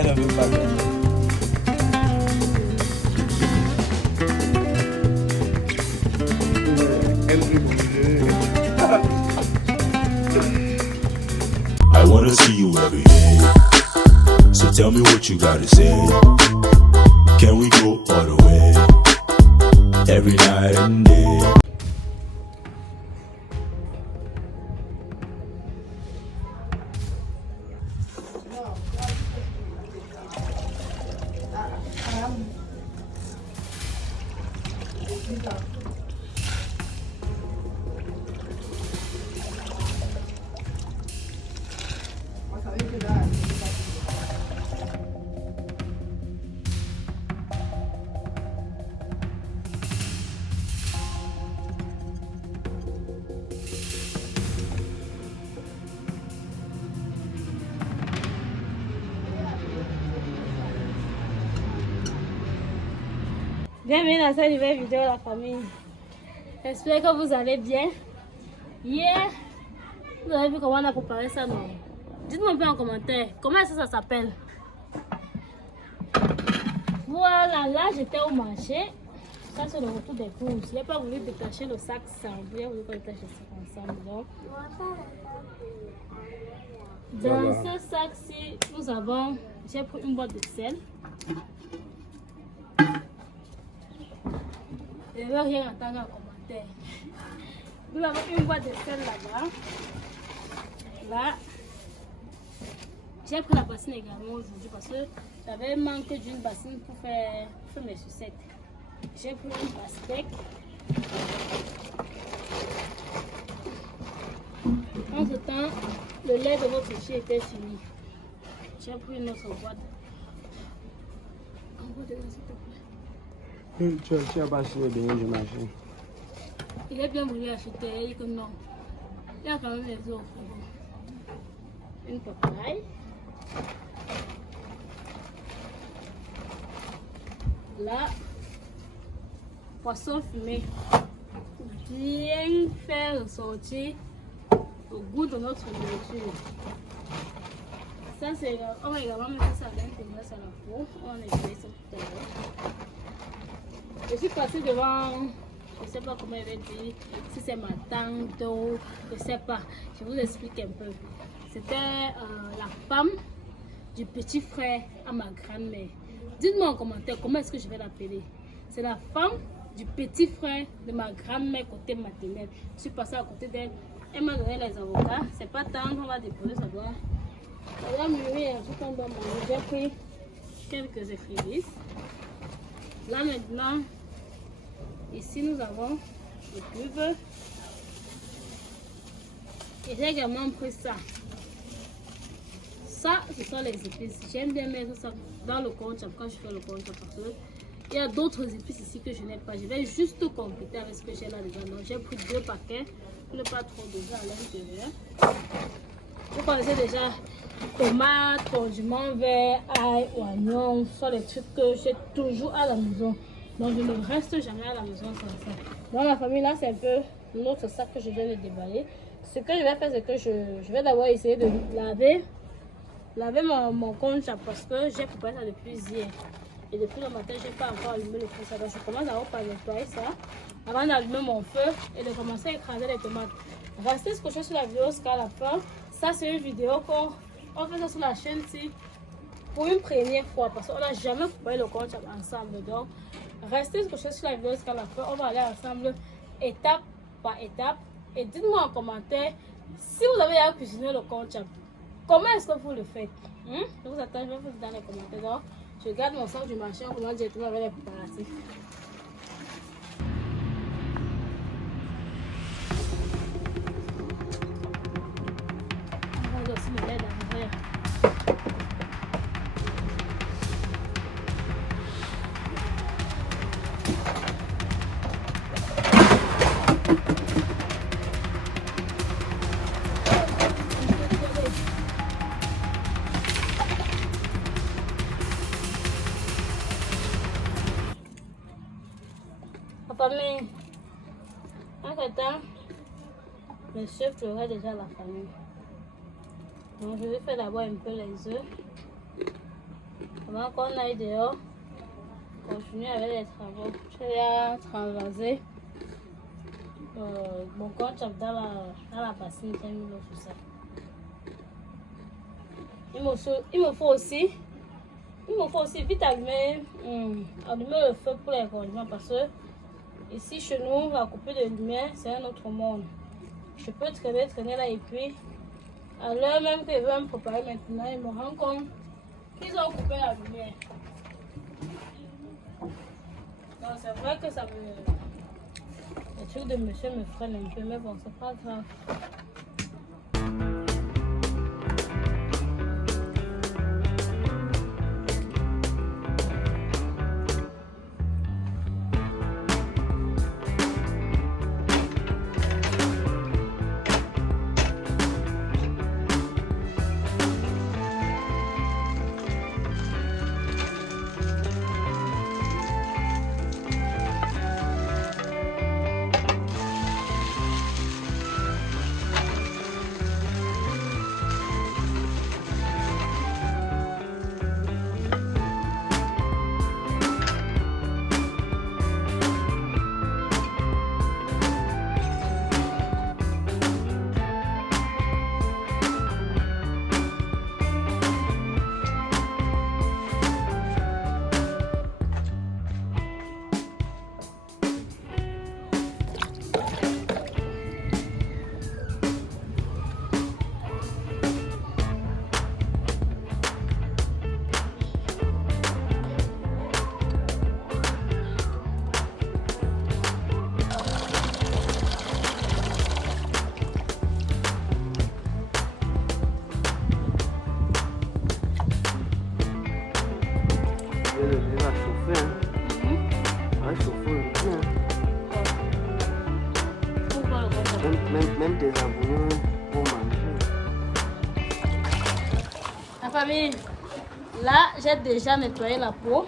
Elle ne veut pas gagner. I wanna see you every day. So tell me what you gotta say. Can we go all the way? Every night and day. Bienvenue dans cette nouvelle vidéo la famille. J'espère que vous allez bien. Hier, vous avez vu comment on a préparé ça, non? Dites-moi un peu en commentaire, comment est-ce que ça s'appelle? Voilà, là j'étais au marché. Ça c'est le retour des courses. Je n'ai pas voulu détacher le sac ensemble. J'ai voulu pas détacher le sac ensemble. Donc, dans ce sac-ci, nous avons, j'ai pris une boîte de sel. Je ne veux rien entendre en commentaire. Nous avons une boîte de sel là-bas. Là, j'ai pris la bassine également aujourd'hui parce que j'avais manqué d'une bassine pour faire mes sucettes. J'ai pris une pastèque. Entre temps, le lait de votre chien était fini. J'ai pris une autre boîte. Tu as pas su le donner du marché. Il est bien voulu acheter, il dit que non. Il y a quand même les œufs au frigo. Une papaye. Là, poisson fumé. Bien faire ressortir le goût de notre nourriture. Ça, c'est. On va également mettre ça à l'intérieur, ça la peau. On va nettoyer ça tout à l'heure. Je suis passée devant, je ne sais pas comment elle va dire, si c'est ma tante ou je ne sais pas. Je vous explique un peu. C'était la femme du petit frère à ma grand-mère. Dites-moi en commentaire comment est-ce que je vais l'appeler. C'est la femme du petit frère de ma grand-mère côté maternelle. Je suis passée à côté d'elle. Elle m'a donné les avocats. C'est pas tendre, on va déposer, ça doit mûrir tout en bas. J'ai pris quelques écrivisses. Là maintenant, ici nous avons le cube. Et j'ai également pris ça. Ça, ce sont les épices. J'aime bien mettre ça dans le ketchup quand je fais le ketchup parce qu'il y a d'autres épices ici que je n'ai pas. Je vais juste compléter avec ce que j'ai là dedans. Donc j'ai pris 2 paquets pour ne pas trop déjà à l'intérieur. Vous connaissez déjà tomates, condiments verts, ail, oignons. Ce sont les trucs que j'ai toujours à la maison. Donc je ne reste jamais à la maison sans ça. Dans la famille, là, c'est un peu notre sac que je viens de déballer. Ce que je vais faire, c'est que je vais d'abord essayer de laver mon compte parce que j'ai préparé ça depuis hier. Et depuis le matin, je n'ai pas encore allumé le feu. Donc je commence d'abord par nettoyer ça avant d'allumer mon feu et de commencer à écraser les tomates. Restez scotché sur la vidéo jusqu'à la fin. Ça, c'est une vidéo qu'on fait ça sur la chaîne ici pour une première fois parce qu'on n'a jamais préparé le compte ensemble. Donc, restez scotché sur la vidéo jusqu'à la fin. On va aller ensemble étape par étape. Et dites-moi en commentaire si vous avez à cuisiner le conchap. Comment est-ce que vous le faites? Je vous attends, je vais vous dire dans les commentaires. Donc, je garde mon sac du marché, on commence directement avec les préparatifs. On va aussi le lait dans le verre. Famille, en ce temps, le chef fera déjà la famille. Donc je vais faire d'abord un peu les œufs. Avant qu'on aille dehors, continuer avec les travaux. Je vais transvaser mon ketchup dans la bassine qui a mis l'eau sur ça. Il me faut aussi vite allumer le feu pour les condiments parce que ici chez nous, la coupure de lumière, c'est un autre monde. Je peux traîner là et puis à l'heure même que je vais me préparer maintenant, ils me rendent compte qu'ils ont coupé la lumière. Donc c'est vrai que ça me... Le truc de monsieur me freine un peu, mais bon, c'est pas grave. Même des abonnés pour manger. La famille, là j'ai déjà nettoyé la peau.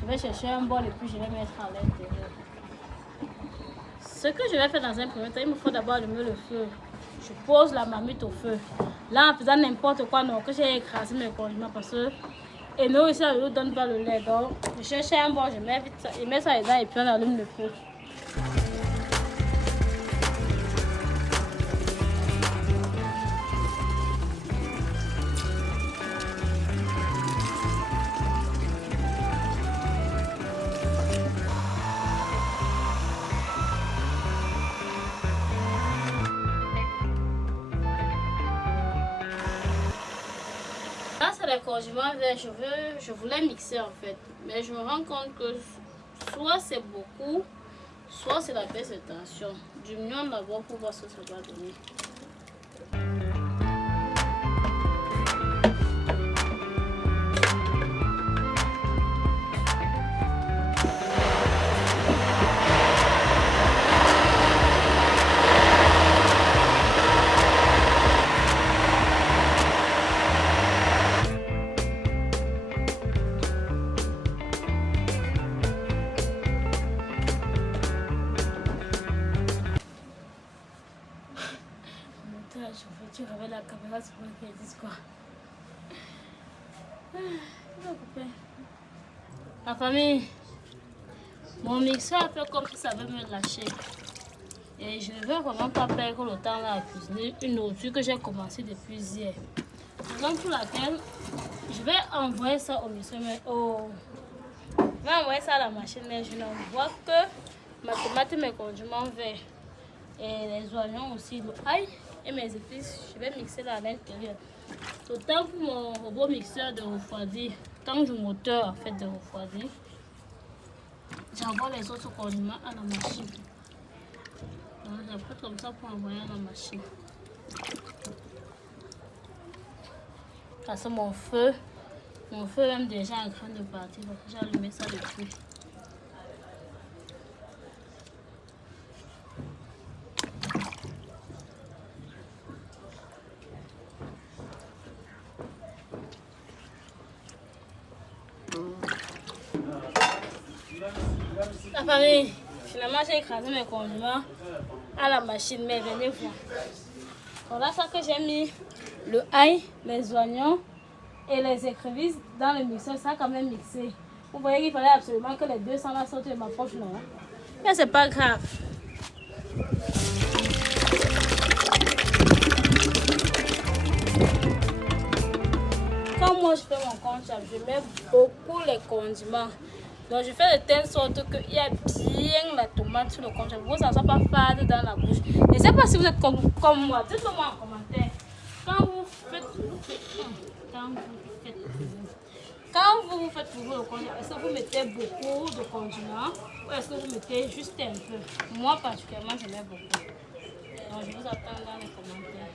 Je vais chercher un bol et puis je vais mettre à l'intérieur. Ce que je vais faire dans un premier temps, il me faut d'abord allumer le feu. Je pose la marmite au feu. Là, en faisant n'importe quoi, non, que j'ai écrasé mes condiments parce que et nous ici, on ne donne pas le lait. Donc, je cherche un bol, je mets ça dedans et puis on allume le feu. Les condiments verts, je voulais mixer en fait, mais je me rends compte que soit c'est beaucoup, soit c'est la baisse de tension. Diminuons d'abord pour voir ce que ça va donner. Tu réveilles la caméra, tu vois qu'elle dit quoi. La famille, mon mixeur a fait comme si ça veut me lâcher. Et je ne veux vraiment pas perdre le temps là à cuisiner une nourriture que j'ai commencé depuis hier. Raison pour laquelle je vais envoyer ça au mixeur. Je vais envoyer ça à la machine, mais je ne vois que ma tomate et mes condiments verts. Et les oignons aussi, l'ail et mes épices, je vais mixer là à l'intérieur. Autant pour mon robot mixeur de refroidir, tant du moteur en fait de refroidir, j'envoie les autres condiments à la machine. Donc j'apprête comme ça pour envoyer à la machine. Parce que mon feu est même déjà en train de partir, donc j'ai allumé ça depuis. La famille, finalement j'ai écrasé mes condiments à la machine, mais venez voir. Voilà ça que j'ai mis, le ail, les oignons, et les écrevisses dans le mixeur, ça a quand même mixé. Vous voyez qu'il fallait absolument que les 200 là sortent de ma poche, non? Mais c'est pas grave. Quand moi je fais mon conchamp, je mets beaucoup les condiments. Donc je fais de telle sorte qu'il y a bien la tomate sur le conchamp. Vous ça ne soit pas fade dans la bouche. Je ne sais pas si vous êtes comme moi. Dites-le moi en commentaire. Quand vous faites toujours le conchamp, est-ce que vous mettez beaucoup de condiments ou est-ce que vous mettez juste un peu? Moi particulièrement, je mets beaucoup. Donc je vous attends dans les commentaires.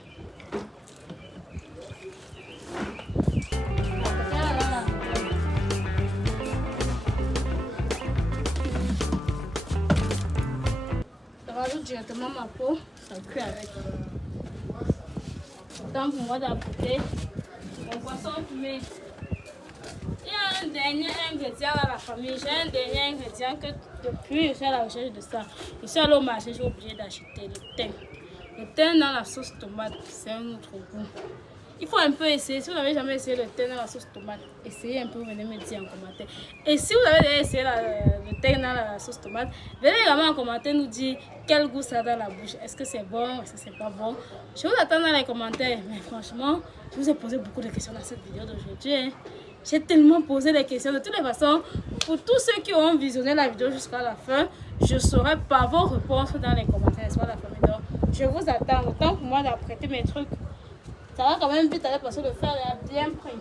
Je rajoute directement ma peau, ça cuit avec. Temps pour moi d'apporter mon poisson fumé. Il y a un dernier ingrédient dans la famille. J'ai un dernier ingrédient que depuis je suis à la recherche de ça. Je suis allée au marché, j'ai obligé d'acheter le thym. Le thym dans la sauce tomate, c'est un autre goût. Il faut un peu essayer. Si vous n'avez jamais essayé le thym dans la sauce tomate, essayez un peu, venez me dire en commentaire. Et si vous avez déjà essayé le thym dans la sauce tomate, venez également en commentaire nous dire quel goût ça a dans la bouche. Est-ce que c'est bon, est-ce que c'est pas bon? Je vous attends dans les commentaires. Mais franchement, je vous ai posé beaucoup de questions dans cette vidéo d'aujourd'hui. Hein. J'ai tellement posé des questions. De toutes les façons, pour tous ceux qui ont visionné la vidéo jusqu'à la fin, je saurai par vos réponses dans les commentaires. Soit la famille. Donc, je vous attends. Le temps pour moi d'apprêter mes trucs. Ça va quand même vite aller parce que le fer est bien pris.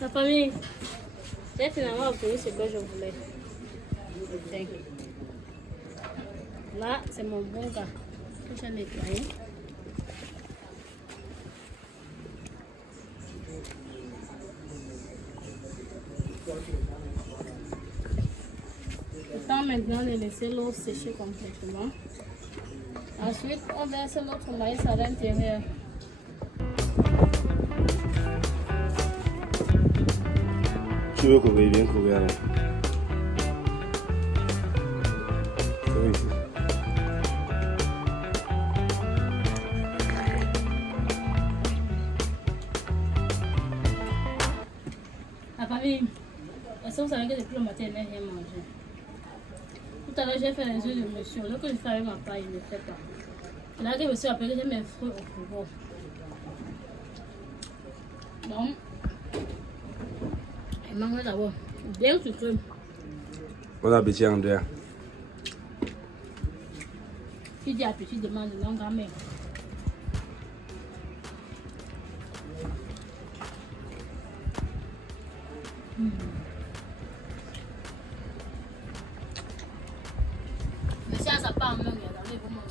La famille, j'ai finalement obtenu ce que je voulais. Là, c'est mon bon gars que j'ai nettoyé. Le temps maintenant de laisser l'eau sécher complètement. Ensuite, on verse notre maïs à l'intérieur. Tu veux couper bien couvert là. Oui. La famille, est-ce que vous savez que depuis le matin, elle n'a rien mangé? Tout à l'heure, j'ai fait les œufs de monsieur. Là que je fais avec ma paille, il ne fait pas. Là que monsieur appelle que j'ai mes fruits au frigo. Donc, elle mange d'abord. Bien sucré. Bon appétit, Andrea. Qui dit appétit demande non grand-mère. Mais ça, ça part en même, regardez comment.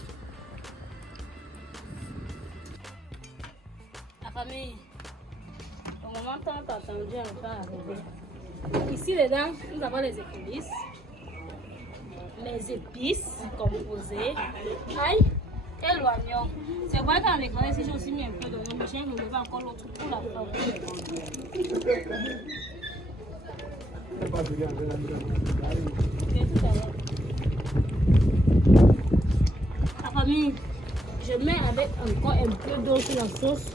La famille, au moment tant attendu, enfin arriver. Ici, dedans, nous avons les épices. Les épices composées, ail et l'oignon. C'est vrai qu'en écran, ici, j'ai aussi mis un peu d'oignon, mais j'ai enlevé encore l'autre pour la forme. La famille, je mets avec encore un peu d'eau sur la sauce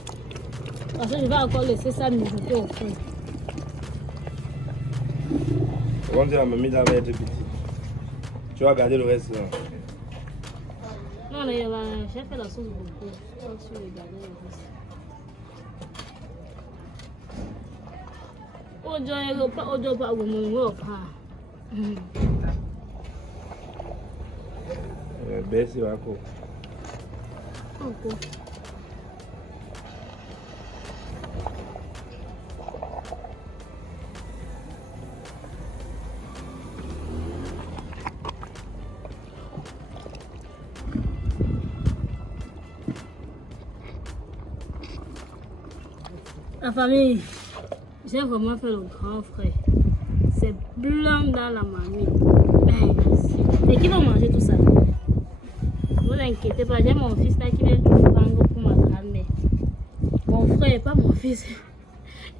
parce que je vais encore laisser ça mijoter au fond. Comment tu as mis dans être petit? Tu vas garder le reste là. Non, mais j'ai fait la sauce beaucoup. Je vais aussi regarder le reste. Ojo pa woman pa. Besi wako. Okay. La famille, j'ai vraiment fait le grand frère. C'est blanc dans la marmite. Et qui va manger tout ça? Ne vous inquiétez pas, j'ai mon fils là qui vient tout prendre pour ma grand-mère. Mon frère, pas mon fils.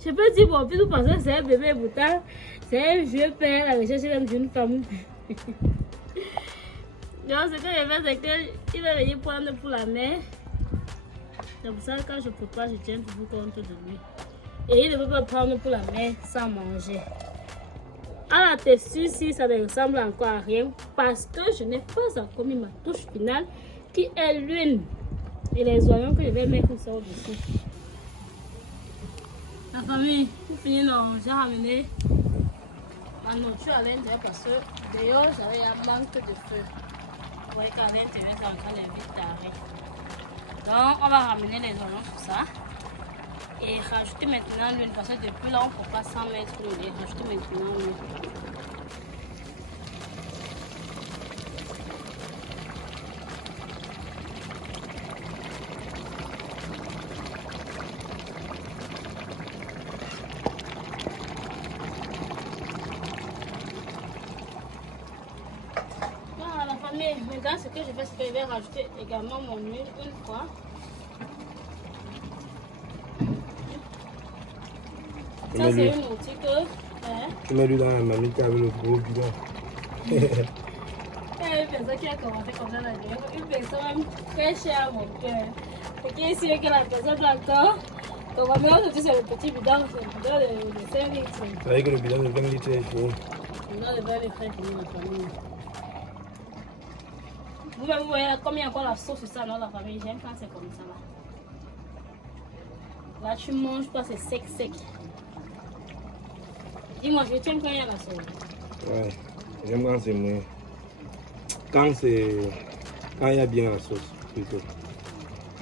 Je peux dire mon fils parce que c'est un bébé boutin. C'est un vieux père à la recherche d'une femme. Donc ce que je fais, c'est qu'il va venir prendre pour la mère. C'est pour ça que quand je prépare, je tiens toujours compte de lui. Et il ne peut pas prendre pour la main sans manger. À la texture, si ça ne ressemble encore à rien, parce que je n'ai pas encore mis ma touche finale qui est l'huile et les oignons que je vais mettre ça au-dessus. La famille, pour finir, j'ai ramené ma nourriture à l'intérieur parce que d'ailleurs, j'avais un manque de feu. Vous voyez qu'à l'intérieur, c'est encore les vite d'arrêt. Donc, on va ramener les oignons sur ça. Et rajouter maintenant l'huile parce que depuis là on ne peut pas s'en mettre l'huile. Rajouter maintenant l'huile. Voilà la famille. Maintenant ce que je fais, c'est que je vais rajouter également mon huile une fois. Ça, c'est une outil que... Tu mets lui dans la mamie avec le gros bidon. Il y a une personne qui a commenté comme ça, une personne très chère à mon cœur. Et qui est sûr que la personne là-dedans, donc maintenant, c'est le petit bidon, c'est le bidon de 5 litres. Vous savez que le bidon de 20 litres est chaud. Le bidon de 20 litres est fini, la famille. Vous-même, vous voyez comme il y a encore la sauce sur ça, non, la famille. J'aime quand c'est comme ça, là. Là, tu manges pas, c'est sec. Dis-moi, je t'aime quand il y a la sauce. Ouais, j'aime quand c'est moins. Quand il y a bien la sauce, plutôt.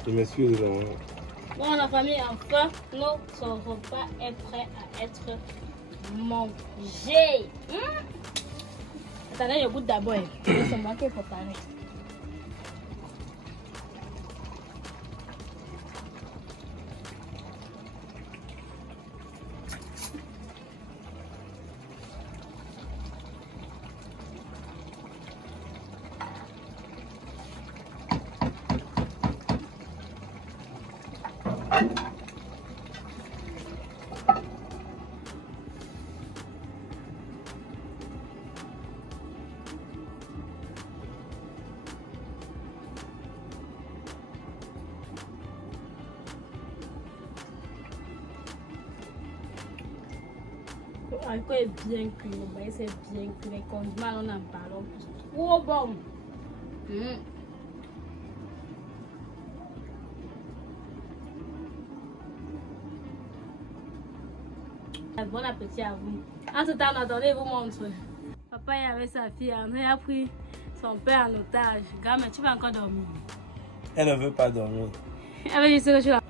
Je m'excuse vraiment. Bon, la famille, enfin, nos repas est prêt à être mangé. Attendez, je goûte d'abord. C'est moi qui ai préparé. L'alcool est bien cuit, c'est bien cuit. Les condiments, on en parle. C'est trop bon. Bon appétit à vous. En ce temps, attendez, vous montre. Papa est avec sa fille, André a pris son père en otage. Gamme, tu vas encore dormir. Elle ne veut pas dormir. Ah oui, je sais que je suis là.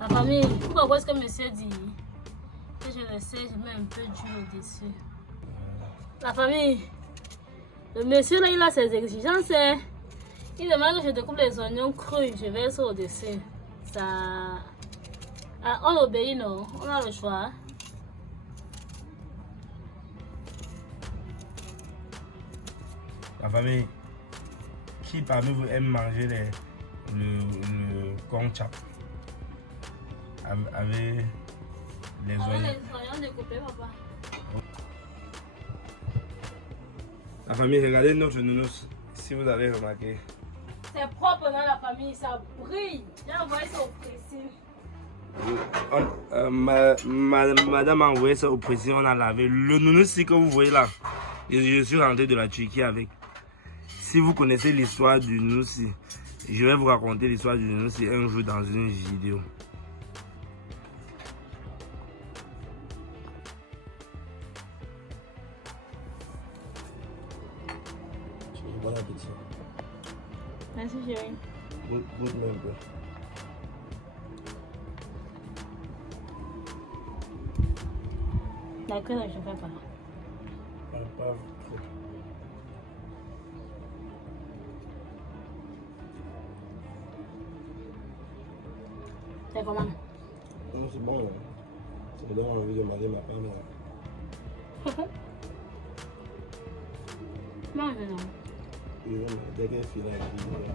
La famille, pourquoi est-ce que monsieur dit que je le sais, je mets un peu d'huile au-dessus. La famille, le monsieur là, il a ses exigences. Il demande que je découpe les oignons crus, je verse au-dessus. Ça... Ah, on obéit, non? On a le choix. La famille, qui parmi vous aime manger le conchap avec les oignons? Les oignons découpés, papa. La famille, regardez notre nounours, si vous avez remarqué. C'est propre dans la famille, ça brille. J'ai envoyé ça au pressing. Madame a envoyé ça au pressing, on a lavé. Le nounours que vous voyez là, je suis rentré de la Turquie avec. Si vous connaissez l'histoire du nounours, je vais vous raconter l'histoire du nounours un jour dans une vidéo. Bon appétit. Merci chérie. Goûte même peu. D'accord, je ne fais pas. Pas trop. C'est comment? Non, c'est bon. Ça me donne envie de manger ma femme. Mange non. Dès qu'elle finit la vidéo.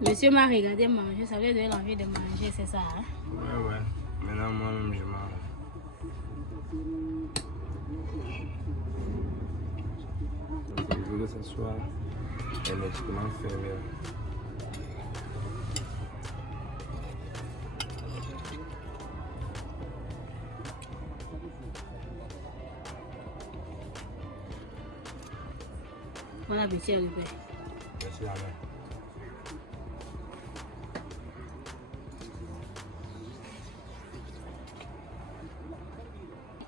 Monsieur m'a regardé manger, ça lui a donné l'envie de manger, c'est ça, hein? Ouais. Maintenant, moi-même, je mange. Il faut que ça soit électriquement fermé. Bon appétit, Albert. Merci, la mère.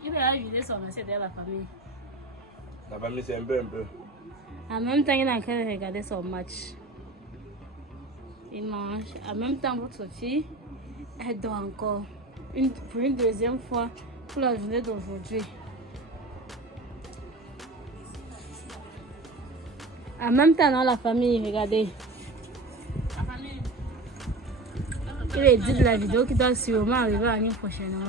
Il a vidé son assiette de la famille. La famille, c'est un peu. En même temps, il est en train de regarder son match. Il mange. En même temps, votre fille, elle dort encore. Pour une deuxième fois pour la journée d'aujourd'hui. En même temps, dans la famille, regardez. Il est dit de la vidéo qui doit sûrement arriver à nous prochainement.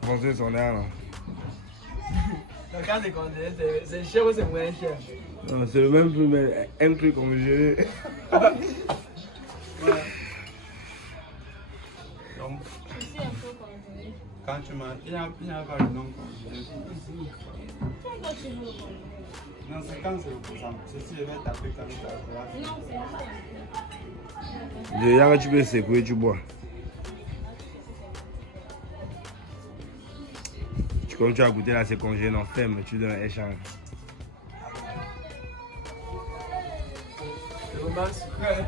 Français, son air, là. Donc, quand c'est congelé, c'est cher ou c'est moins cher? Non, c'est le même prix, mais un prix congelé. Ouais. Donc, quand tu manges, il n'y a pas de non congelé. Non, c'est quand c'est le pourcent. Ceci, je vais taper quand tu as. Non, c'est Déjà, tu peux secouer, tu bois. Comme tu as goûté là, c'est congelé, non, ferme, tu donnes un échange. C'est vraiment sucré.